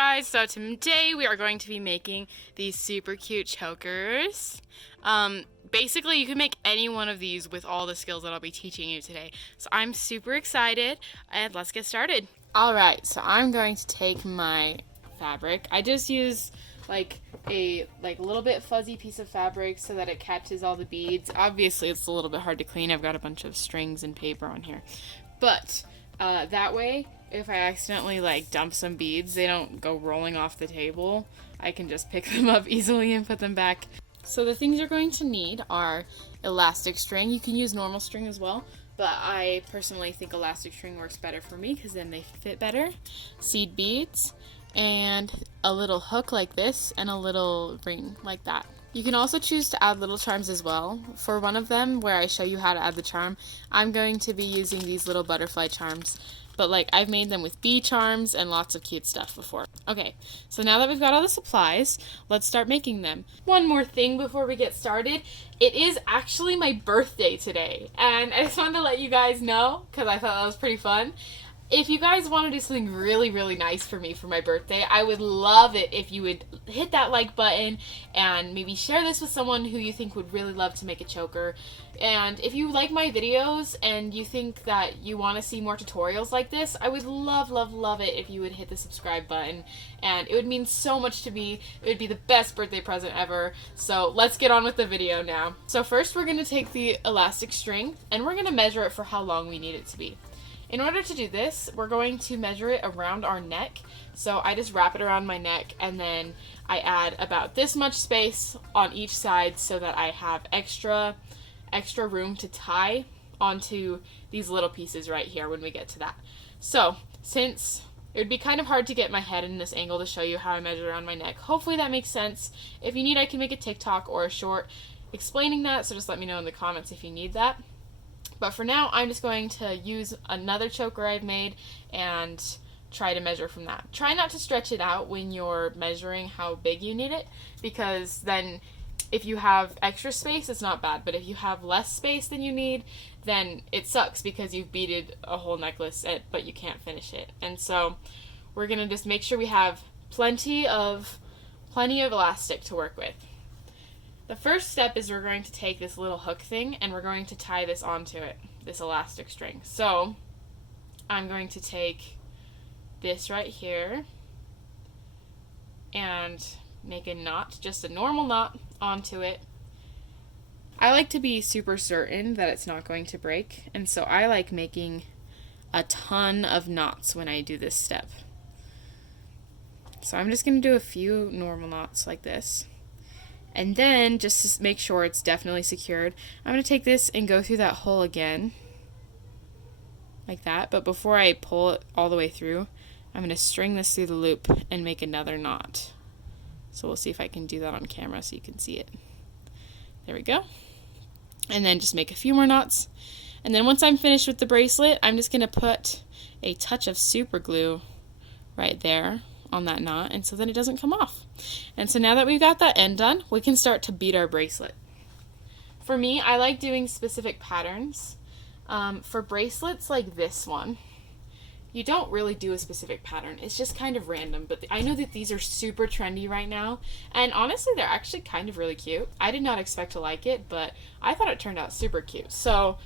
guys, so today we are going to be making these super cute chokers. Basically you can make any one of these with all the skills that I'll be teaching you today. So I'm super excited and let's get started. Alright, so I'm going to take my fabric. I just use like a little bit fuzzy piece of fabric so that it catches all the beads. Obviously it's a little bit hard to clean. I've got a bunch of strings and paper on here. But that way, if I accidentally dump some beads, they don't go rolling off the table. I can just pick them up easily and put them back. So the things you're going to need are elastic string. You can use normal string as well, but I personally think elastic string works better for me because then they fit better. Seed beads, and a little hook like this, and a little ring like that. You can also choose to add little charms as well. For one of them, where I show you how to add the charm, I'm going to be using these little butterfly charms. But I've made them with bee charms and lots of cute stuff before. Okay, so now that we've got all the supplies, let's start making them. One more thing before we get started. It is actually my birthday today, and I just wanted to let you guys know, because I thought that was pretty fun. If you guys want to do something really, really nice for me for my birthday, I would love it if you would hit that like button and maybe share this with someone who you think would really love to make a choker. And if you like my videos and you think that you want to see more tutorials like this, I would love, love, love it if you would hit the subscribe button. And it would mean so much to me. It would be the best birthday present ever. So let's get on with the video now. So first we're going to take the elastic string and we're going to measure it for how long we need it to be. In order to do this, we're going to measure it around our neck. So I just wrap it around my neck and then I add about this much space on each side so that I have extra room to tie onto these little pieces right here when we get to that. So since it would be kind of hard to get my head in this angle to show you how I measure around my neck, hopefully that makes sense. If you need, I can make a TikTok or a short explaining that, so just let me know in the comments if you need that. But for now, I'm just going to use another choker I've made and try to measure from that. Try not to stretch it out when you're measuring how big you need it, because then if you have extra space, it's not bad. But if you have less space than you need, then it sucks because you've beaded a whole necklace, but you can't finish it. And so we're going to just make sure we have plenty of elastic to work with. The first step is we're going to take this little hook thing and we're going to tie this onto it, this elastic string. So I'm going to take this right here and make a knot, just a normal knot onto it. I like to be super certain that it's not going to break, and so I like making a ton of knots when I do this step. So I'm just going to do a few normal knots like this. And then, just to make sure it's definitely secured, I'm going to take this and go through that hole again, like that. But before I pull it all the way through, I'm going to string this through the loop and make another knot. So we'll see if I can do that on camera so you can see it. There we go. And then just make a few more knots. And then once I'm finished with the bracelet, I'm just going to put a touch of super glue right there on that knot, and so then it doesn't come off. And so now that we've got that end done, we can start to bead our bracelet. For me, I like doing specific patterns. For bracelets like this one, you don't really do a specific pattern. It's just kind of random, but I know that these are super trendy right now, and honestly, they're actually kind of really cute. I did not expect to like it, but I thought it turned out super cute. So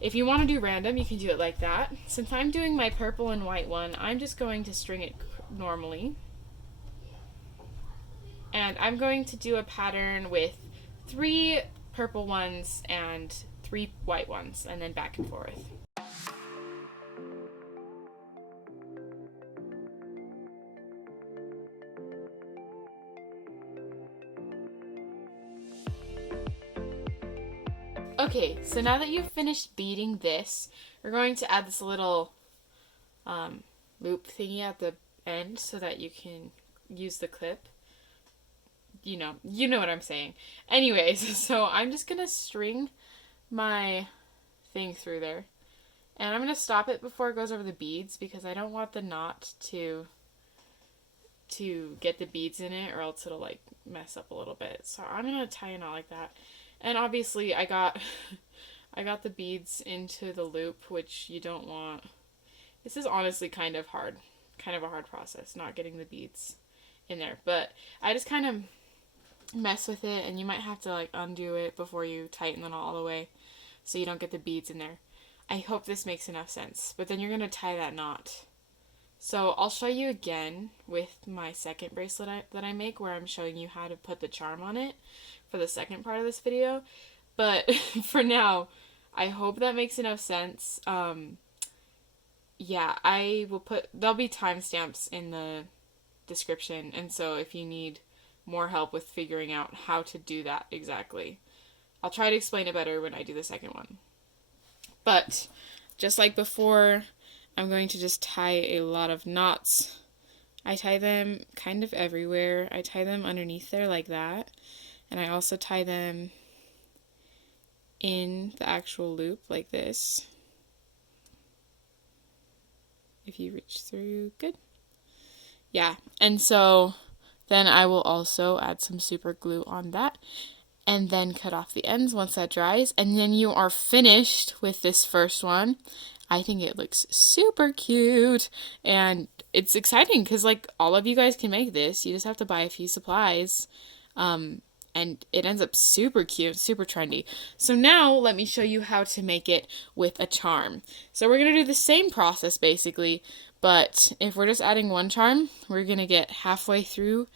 if you want to do random, you can do it like that. Since I'm doing my purple and white one, I'm just going to string it normally. And I'm going to do a pattern with 3 purple ones and 3 white ones, and then back and forth. Okay, so now that you've finished beading this, we're going to add this little loop thingy at the end so that you can use the clip. You know what I'm saying. Anyways, so I'm just going to string my thing through there. And I'm going to stop it before it goes over the beads because I don't want the knot to get the beads in it, or else it'll mess up a little bit. So I'm going to tie a knot like that. And obviously I got the beads into the loop, which you don't want. This is honestly kind of hard kind of a hard process, not getting the beads in there. But I just kind of mess with it, and you might have to like undo it before you tighten it all the way so you don't get the beads in there. I hope this makes enough sense. But then you're going to tie that knot. So I'll show you again with my second bracelet that I make, where I'm showing you how to put the charm on it for the second part of this video. But for now, I hope that makes enough sense. Yeah, there'll be timestamps in the description, and so if you need more help with figuring out how to do that exactly, I'll try to explain it better when I do the second one. But just like before, I'm going to just tie a lot of knots. I tie them kind of everywhere. I tie them underneath there like that, and I also tie them in the actual loop like this. If you reach through, good. Yeah, and so then I will also add some super glue on that and then cut off the ends once that dries, and then you are finished with this first one. I think it looks super cute, and it's exciting because like all of you guys can make this. You just have to buy a few supplies, and it ends up super cute, super trendy. So now let me show you how to make it with a charm. So we're going to do the same process basically, but if we're just adding one charm, we're going to get halfway through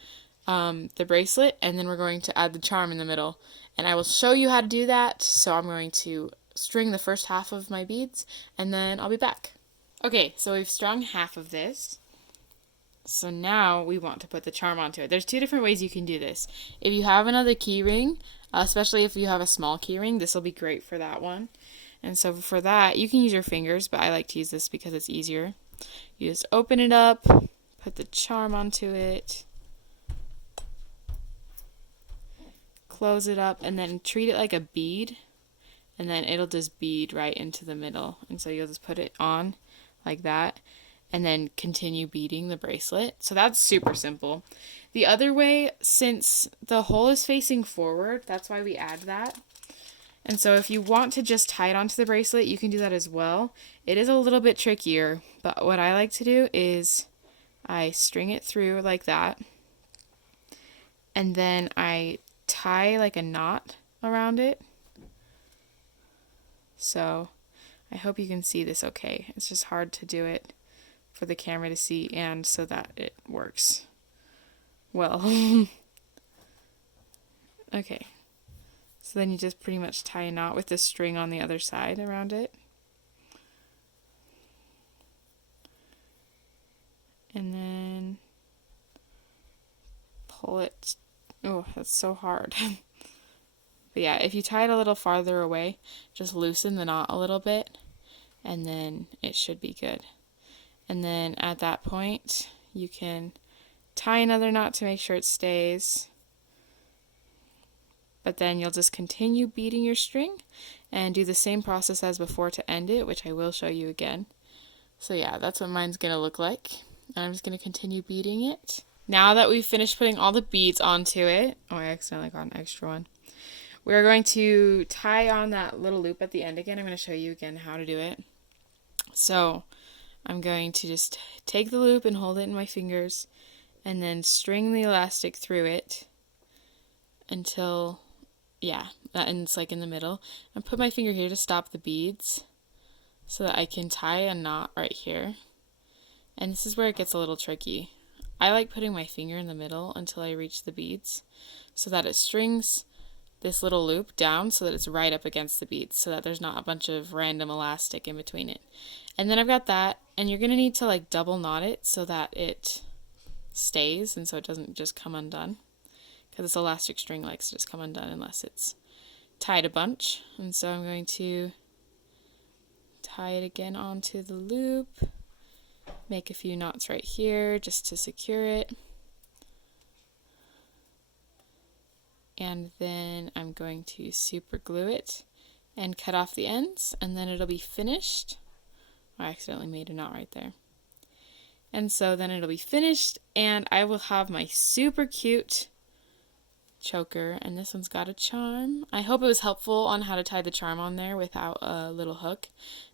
the bracelet, and then we're going to add the charm in the middle. And I will show you how to do that. So I'm going to string the first half of my beads, and then I'll be back. Okay, so we've strung half of this. So now we want to put the charm onto it. There's two different ways you can do this. If you have another key ring, especially if you have a small key ring, this will be great for that one. And so for that, you can use your fingers, but I like to use this because it's easier. You just open it up, put the charm onto it, close it up, and then treat it like a bead, and then it'll just bead right into the middle. And so you'll just put it on like that, and then continue beading the bracelet. So that's super simple. The other way, since the hole is facing forward, that's why we add that. And so if you want to just tie it onto the bracelet, you can do that as well. It is a little bit trickier, but what I like to do is I string it through like that, and then I tie like a knot around it. So I hope you can see this okay. It's just hard to do it for the camera to see and so that it works well. Okay, so then you just pretty much tie a knot with the string on the other side around it, and then pull it. Oh, that's so hard. But yeah, if you tie it a little farther away, just loosen the knot a little bit, and then it should be good. And then at that point, you can tie another knot to make sure it stays. But then you'll just continue beading your string and do the same process as before to end it, which I will show you again. So yeah, that's what mine's going to look like. And I'm just going to continue beading it. Now that we've finished putting all the beads onto it, oh, I accidentally got an extra one. We're going to tie on that little loop at the end again. I'm going to show you again how to do it. So I'm going to just take the loop and hold it in my fingers, and then string the elastic through it until, yeah, that ends like in the middle. And put my finger here to stop the beads so that I can tie a knot right here. And this is where it gets a little tricky. I like putting my finger in the middle until I reach the beads so that it strings this little loop down so that it's right up against the beads, so that there's not a bunch of random elastic in between it. And then I've got that, and you're going to need to like double knot it so that it stays and so it doesn't just come undone, because this elastic string likes to just come undone unless it's tied a bunch. And so I'm going to tie it again onto the loop, make a few knots right here just to secure it. And then I'm going to super glue it and cut off the ends, and then it'll be finished. I accidentally made a knot right there. And so then it'll be finished, and I will have my super cute choker, and this one's got a charm. I hope it was helpful on how to tie the charm on there without a little hook,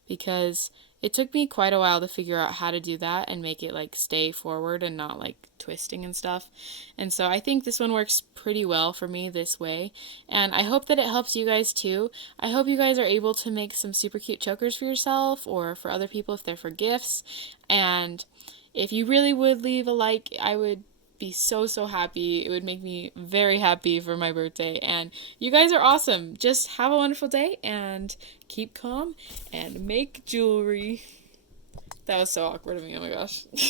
because it took me quite a while to figure out how to do that and make it like stay forward and not like twisting and stuff. And so I think this one works pretty well for me this way. And I hope that it helps you guys too. I hope you guys are able to make some super cute chokers for yourself or for other people if they're for gifts. And if you really would leave a like, I would be so happy. It would make me very happy for my birthday. And you guys are awesome. Just have a wonderful day and keep calm and make jewelry. That was so awkward of me. Oh my gosh. They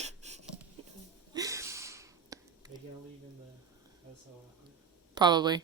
gonna leave in the. That's so awkward. Probably.